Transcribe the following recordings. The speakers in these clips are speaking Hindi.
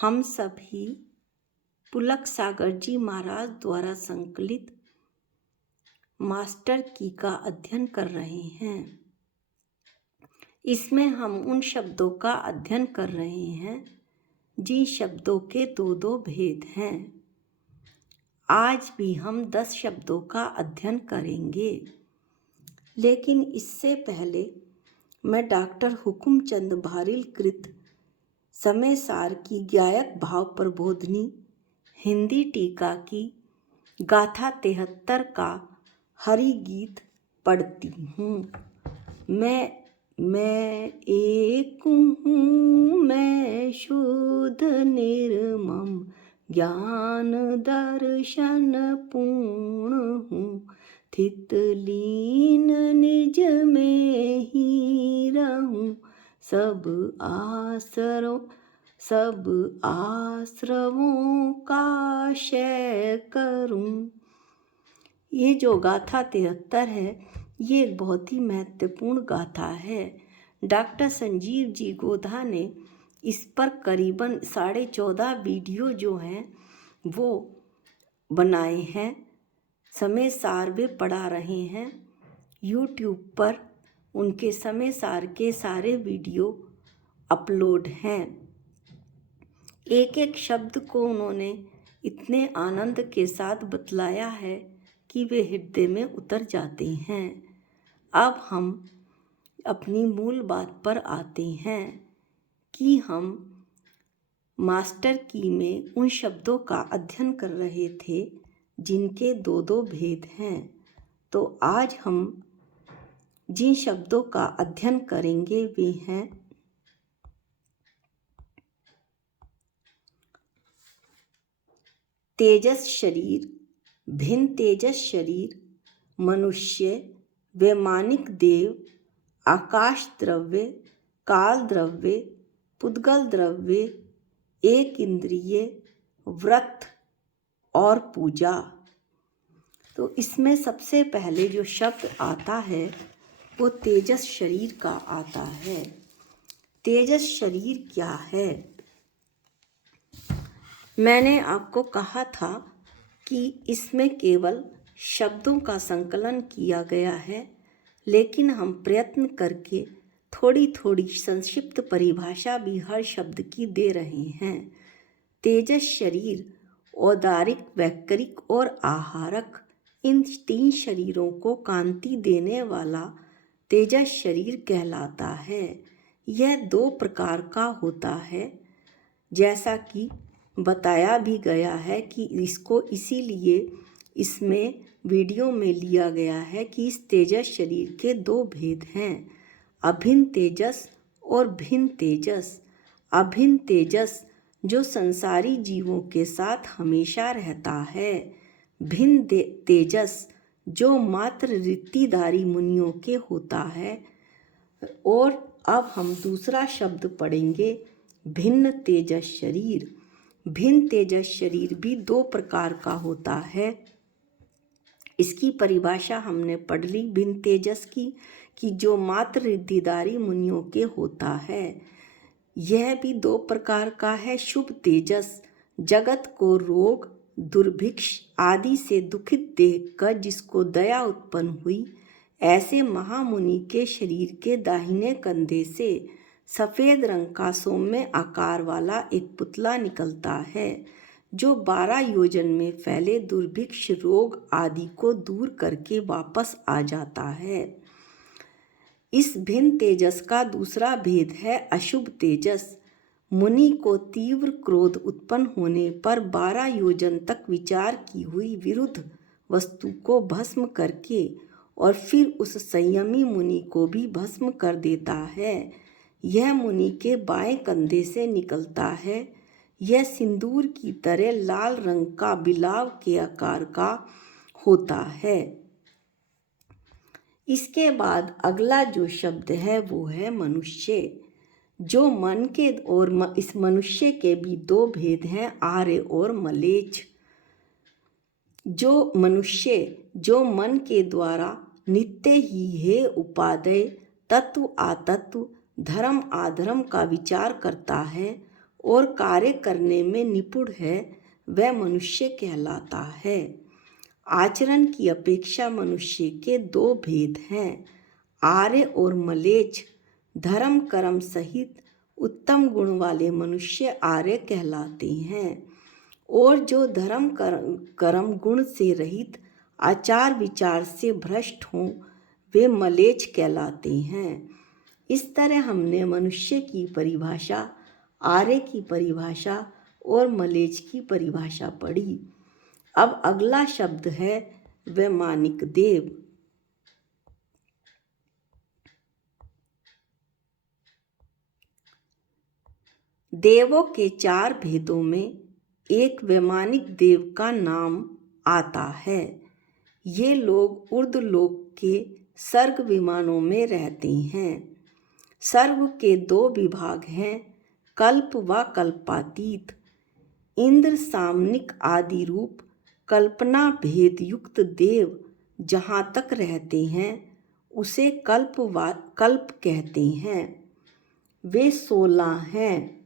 हम सभी पुलक सागर जी महाराज द्वारा संकलित मास्टर की का अध्ययन कर रहे हैं। इसमें हम उन शब्दों का अध्ययन कर रहे हैं जिन शब्दों के दो दो भेद हैं। आज भी हम 10 शब्दों का अध्ययन करेंगे, लेकिन इससे पहले मैं डॉक्टर हुकुमचंद भारिल कृत समय सार की गायक भाव प्रबोधिनी हिंदी टीका की गाथा 73 का हरि गीत पढ़ती हूँ। मैं एक हूँ, मैं शुद्ध निर्मम ज्ञान दर्शन पूर्ण हूँ, स्थित लीन निज में ही रहूँ, सब आश्रवों का क्षय करूं। ये जो गाथा 73 है, ये एक बहुत ही महत्वपूर्ण गाथा है। डॉक्टर संजीव जी गोधा ने इस पर करीबन 14.5 वीडियो जो हैं वो बनाए हैं। समय सार वे पढ़ा रहे हैं यूट्यूब पर। उनके समय सार के सारे वीडियो अपलोड हैं। एक एक शब्द को उन्होंने इतने आनंद के साथ बतलाया है कि वे हृदय में उतर जाते हैं। अब हम अपनी मूल बात पर आते हैं कि हम मास्टर की में उन शब्दों का अध्ययन कर रहे थे जिनके दो दो भेद हैं। तो आज हम जिन शब्दों का अध्ययन करेंगे वे हैं तेजस शरीर, भिन्न तेजस शरीर, मनुष्य, वैमानिक देव, आकाश द्रव्य, काल द्रव्य, पुद्गल द्रव्य, एक इंद्रिय, व्रत और पूजा। तो इसमें सबसे पहले जो शब्द आता है वो तेजस शरीर का आता है। तेजस शरीर क्या है? मैंने आपको कहा था कि इसमें केवल शब्दों का संकलन किया गया है, लेकिन हम प्रयत्न करके थोड़ी थोड़ी संक्षिप्त परिभाषा भी हर शब्द की दे रहे हैं। तेजस शरीर औदारिक, वैक्रिक और आहारक, इन 3 शरीरों को कांति देने वाला तेजस शरीर कहलाता है। यह 2 प्रकार का होता है, जैसा कि बताया भी गया है कि इसको इसीलिए इसमें वीडियो में लिया गया है कि इस तेजस शरीर के 2 भेद हैं, अभिन्न तेजस और भिन्न तेजस। अभिन्न तेजस जो संसारी जीवों के साथ हमेशा रहता है, भिन्न तेजस जो मात्र ऋत्तिधारी मुनियों के होता है। और अब हम दूसरा शब्द पढ़ेंगे, भिन्न तेजस शरीर। भिन्न तेजस शरीर भी 2 प्रकार का होता है। इसकी परिभाषा हमने पढ़ ली भिन्न तेजस की, कि जो मात्र रिद्धिदारी मुनियों के होता है। यह भी 2 प्रकार का है। शुभ तेजस जगत को रोग, दुर्भिक्ष आदि से दुखित देखकर जिसको दया उत्पन्न हुई, ऐसे महामुनि के शरीर के दाहिने कंधे से सफ़ेद रंग का सौम्य आकार वाला एक पुतला निकलता है, जो 12 योजन में फैले दुर्भिक्ष, रोग आदि को दूर करके वापस आ जाता है। इस भिन्न तेजस का दूसरा भेद है अशुभ तेजस। मुनि को तीव्र क्रोध उत्पन्न होने पर 12 योजन तक विचार की हुई विरुद्ध वस्तु को भस्म करके और फिर उस संयमी मुनि को भी भस्म कर देता है। यह मुनि के बाएं कंधे से निकलता है। यह सिंदूर की तरह लाल रंग का बिलाव के आकार का होता है। इसके बाद अगला जो शब्द है वो है मनुष्य। जो मन के और इस मनुष्य के भी 2 भेद हैं, आर्य और मलेच्छ। जो मनुष्य जो मन के द्वारा नित्य ही है उपादेय, तत्व आतत्व, धर्म आधर्म का विचार करता है और कार्य करने में निपुण है वह मनुष्य कहलाता है। आचरण की अपेक्षा मनुष्य के दो भेद हैं, आर्य और मलेच्छ। धर्म कर्म सहित उत्तम गुण वाले मनुष्य आर्य कहलाते हैं, और जो धर्म कर्म गुण से रहित आचार विचार से भ्रष्ट हों वे मलेच्छ कहलाते हैं। इस तरह हमने मनुष्य की परिभाषा, आर्य की परिभाषा और मलेच्छ की परिभाषा पढ़ी। अब अगला शब्द है वैमानिक देव। देवों के चार भेदों में एक वैमानिक देव का नाम आता है। ये लोग ऊर्ध्वलोक के सर्ग विमानों में रहते हैं। सर्ग के दो विभाग हैं, कल्प व कल्पातीत। इंद्र सामनिक आदि रूप कल्पना भेद युक्त देव जहाँ तक रहते हैं उसे कल्प कहते हैं। वे 16 हैं।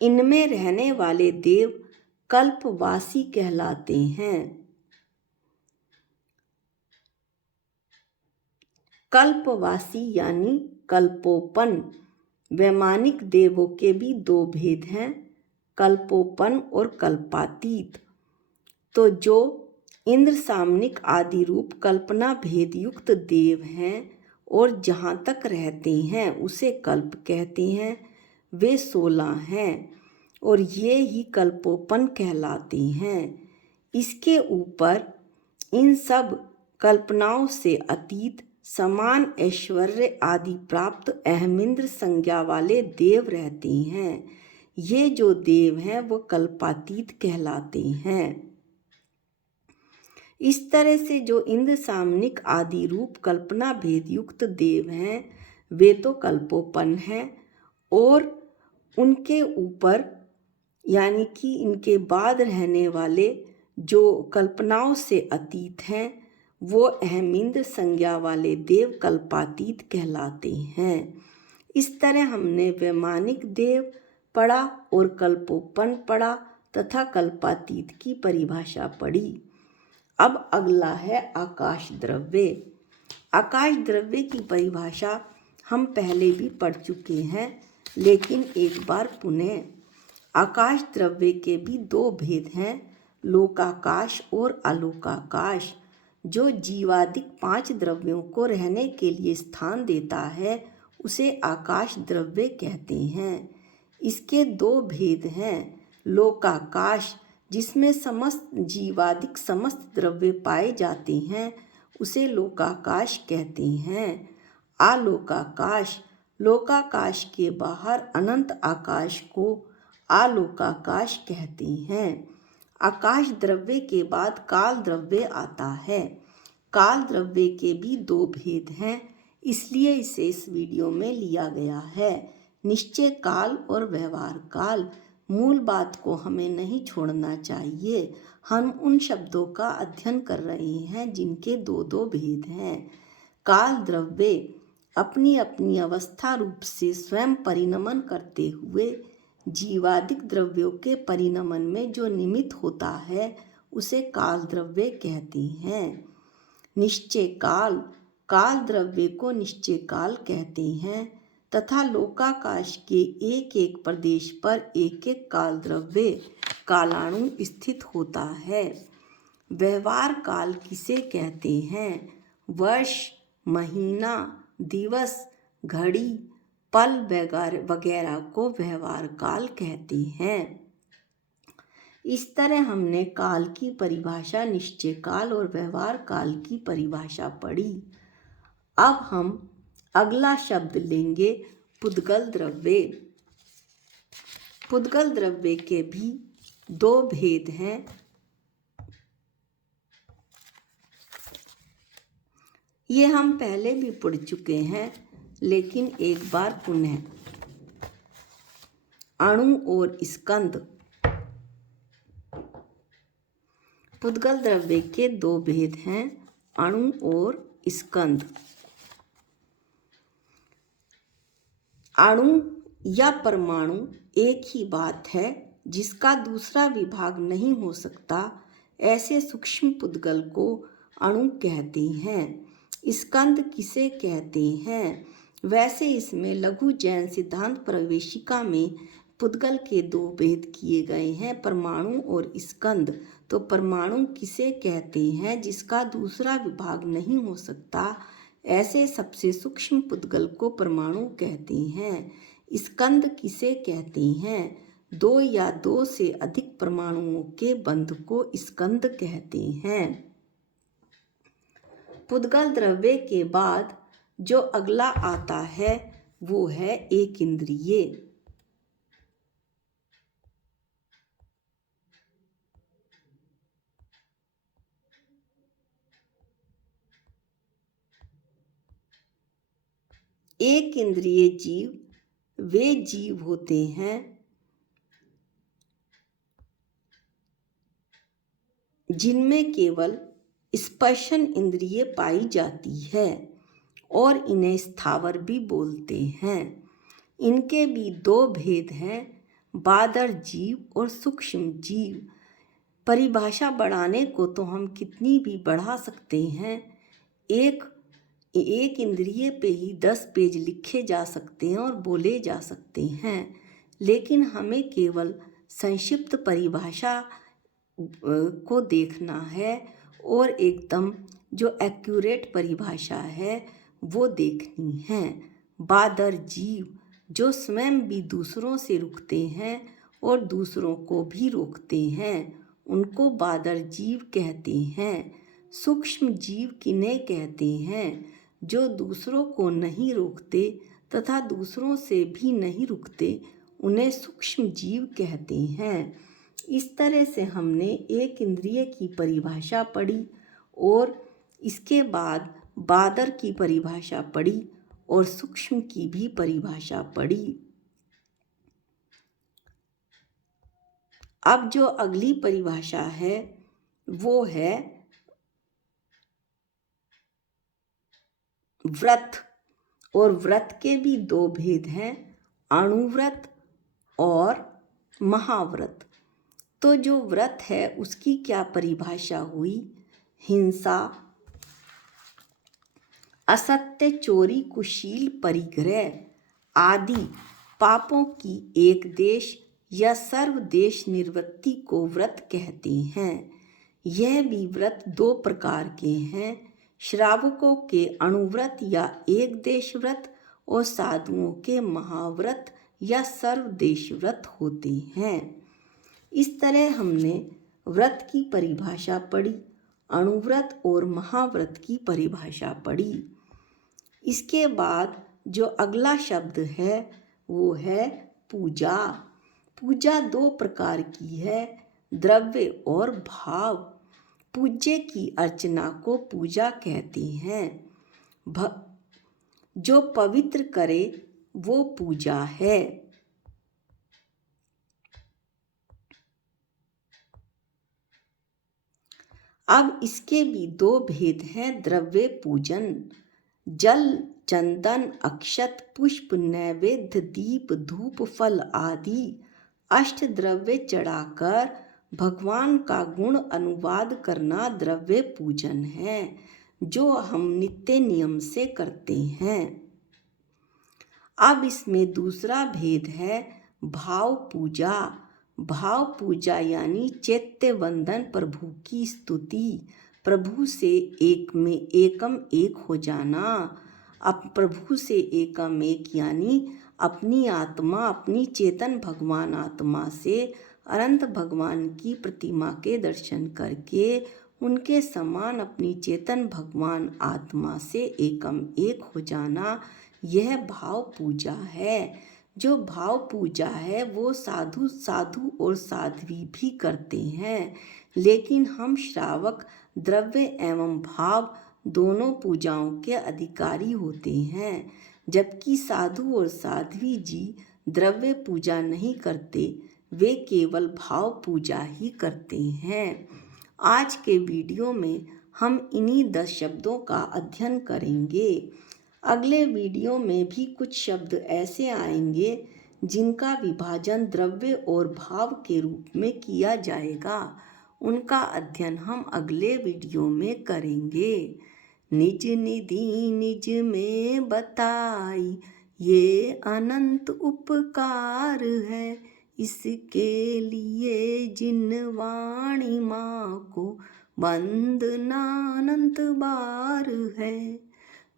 इनमें रहने वाले देव कल्पवासी कहलाते हैं। कल्पवासी यानी कल्पोपन। वैमानिक देवों के भी दो भेद हैं, कल्पोपन और कल्पातीत। तो जो इंद्र सामनिक आदि रूप कल्पना भेद युक्त देव हैं और जहाँ तक रहते हैं उसे कल्प कहते हैं, वे 16 हैं और ये ही कल्पोपन कहलाते हैं। इसके ऊपर इन सब कल्पनाओं से अतीत समान ऐश्वर्य आदि प्राप्त अहमिंद्र संज्ञा वाले देव रहते हैं। ये जो देव हैं वो कल्पातीत कहलाते हैं। इस तरह से जो इंद्र सामनिक आदि रूप कल्पना भेद युक्त देव हैं वे तो कल्पोपन हैं, और उनके ऊपर यानी कि इनके बाद रहने वाले जो कल्पनाओं से अतीत हैं वो अहमिंद्र संज्ञा वाले देव कल्पातीत कहलाते हैं। इस तरह हमने वैमानिक देव पढ़ा और कल्पोपन पढ़ा तथा कल्पातीत की परिभाषा पढ़ी। अब अगला है आकाश द्रव्य। आकाश द्रव्य की परिभाषा हम पहले भी पढ़ चुके हैं, लेकिन एक बार पुनः। आकाश द्रव्य के भी दो भेद हैं, लोकाकाश और आलोकाकाश। जो जीवादिक 5 द्रव्यों को रहने के लिए स्थान देता है उसे आकाश द्रव्य कहते हैं। इसके दो भेद हैं, लोकाकाश जिसमें समस्त जीवादिक समस्त द्रव्य पाए जाते हैं उसे लोकाकाश कहते हैं। आलोकाकाश, लोकाकाश के बाहर अनंत आकाश को आलोकाकाश कहते हैं। आकाश द्रव्य के बाद काल द्रव्य आता है। काल द्रव्य के भी दो भेद हैं, इसलिए इसे इस वीडियो में लिया गया है। निश्चय काल और व्यवहार काल। मूल बात को हमें नहीं छोड़ना चाहिए। हम उन शब्दों का अध्ययन कर रहे हैं जिनके दो दो भेद हैं। काल द्रव्य अपनी अपनी अवस्था रूप से स्वयं परिणमन करते हुए जीवादिक द्रव्यों के परिणमन में जो निमित्त होता है उसे काल द्रव्य कहते हैं। निश्चय काल, काल द्रव्य को निश्चय काल कहते हैं तथा लोकाकाश के एक एक प्रदेश पर एक एक काल द्रव्य कालाणु स्थित होता है। व्यवहार काल किसे कहते हैं? वर्ष, महीना, दिवस, घड़ी, पल वगैरह को व्यवहार काल कहते हैं। इस तरह हमने काल की परिभाषा, निश्चय काल और व्यवहार काल की परिभाषा पढ़ी। अब हम अगला शब्द लेंगे पुद्गल द्रव्य। पुद्गल द्रव्य के भी दो भेद हैं। ये हम पहले भी पढ़ चुके हैं, लेकिन एक बार पुनः। अणु और स्कंद। पुद्गल द्रव्य के दो भेद हैं, अणु और स्कंद। अणु या परमाणु एक ही बात है जिसका दूसरा विभाग नहीं हो सकता, ऐसे सूक्ष्म पुद्गल को अणु कहते हैं। स्कंद किसे कहते हैं? वैसे इसमें लघु जैन सिद्धांत प्रवेशिका में पुद्गल के दो भेद किए गए हैं, परमाणु और स्कंद। तो परमाणु किसे कहते हैं जिसका दूसरा विभाग नहीं हो सकता, ऐसे सबसे सूक्ष्म पुद्गल को परमाणु कहते हैं। स्कंद किसे कहते हैं? दो या दो से अधिक परमाणुओं के बंध को स्कंद कहते हैं। पुद्गल द्रव्य के बाद जो अगला आता है वो है एक इंद्रिय। एक इंद्रिय जीव वे जीव होते हैं जिनमें केवल स्पर्शन इंद्रिय पाई जाती है और इन्हें स्थावर भी बोलते हैं। इनके भी दो भेद हैं, बादर जीव और सूक्ष्म जीव। परिभाषा बढ़ाने को तो हम कितनी भी बढ़ा सकते हैं। एक इंद्रिय पे ही 10 पेज लिखे जा सकते हैं और बोले जा सकते हैं, लेकिन हमें केवल संक्षिप्त परिभाषा को देखना है और एकदम जो एक्यूरेट परिभाषा है वो देखनी है। बादर जीव जो स्वयं भी दूसरों से रुकते हैं और दूसरों को भी रोकते हैं, उनको बादर जीव कहते हैं। सूक्ष्म जीव किन्हें कहते हैं? जो दूसरों को नहीं रोकते तथा दूसरों से भी नहीं रुकते, उन्हें सूक्ष्म जीव कहते हैं। इस तरह से हमने एक इंद्रिय की परिभाषा पढ़ी और इसके बाद बादर की परिभाषा पढ़ी और सूक्ष्म की भी परिभाषा पढ़ी। अब जो अगली परिभाषा है वो है व्रत, और व्रत के भी दो भेद हैं, अणुव्रत और महाव्रत। तो जो व्रत है उसकी क्या परिभाषा हुई? हिंसा, असत्य, चोरी, कुशील, परिग्रह आदि पापों की एक देश या सर्वदेश निवृत्ति को व्रत कहते हैं। यह भी व्रत दो प्रकार के हैं, श्रावकों के अणुव्रत या एक देश व्रत और साधुओं के महाव्रत या सर्वदेश व्रत होते हैं। इस तरह हमने व्रत की परिभाषा पढ़ी, अणुव्रत और महाव्रत की परिभाषा पढ़ी। इसके बाद जो अगला शब्द है वो है पूजा। पूजा दो प्रकार की है, द्रव्य और भाव। पूज्य की अर्चना को पूजा कहते हैं। जो पवित्र करे वो पूजा है। अब इसके भी दो भेद हैं, द्रव्य पूजन। जल, चंदन, अक्षत, पुष्प, नैवेद्य, दीप, धूप, फल आदि अष्ट द्रव्य चढ़ाकर भगवान का गुण अनुवाद करना द्रव्य पूजन है, जो हम नित्य नियम से करते हैं। अब इसमें दूसरा भेद है भाव पूजा। भाव पूजा यानी चैत्य वंदन, प्रभु की स्तुति, प्रभु से एकम एक हो जाना। अब प्रभु से एकम एक यानी अपनी आत्मा, अपनी चेतन भगवान आत्मा से अनंत भगवान की प्रतिमा के दर्शन करके उनके समान अपनी चेतन भगवान आत्मा से एकम एक हो जाना, यह भाव पूजा है। जो भाव पूजा है वो साधु और साध्वी भी करते हैं, लेकिन हम श्रावक द्रव्य एवं भाव दोनों पूजाओं के अधिकारी होते हैं, जबकि साधु और साध्वी जी द्रव्य पूजा नहीं करते, वे केवल भाव पूजा ही करते हैं। आज के वीडियो में हम इन्हीं 10 शब्दों का अध्ययन करेंगे। अगले वीडियो में भी कुछ शब्द ऐसे आएंगे जिनका विभाजन द्रव्य और भाव के रूप में किया जाएगा, उनका अध्ययन हम अगले वीडियो में करेंगे। निज निधि निज में बताई, ये अनंत उपकार है। इसके लिए जिन वाणी माँ को वंदना अनंत बार है,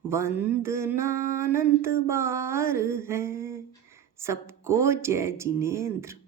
वंदना अनंत बार है। सबको जय जिनेंद्र।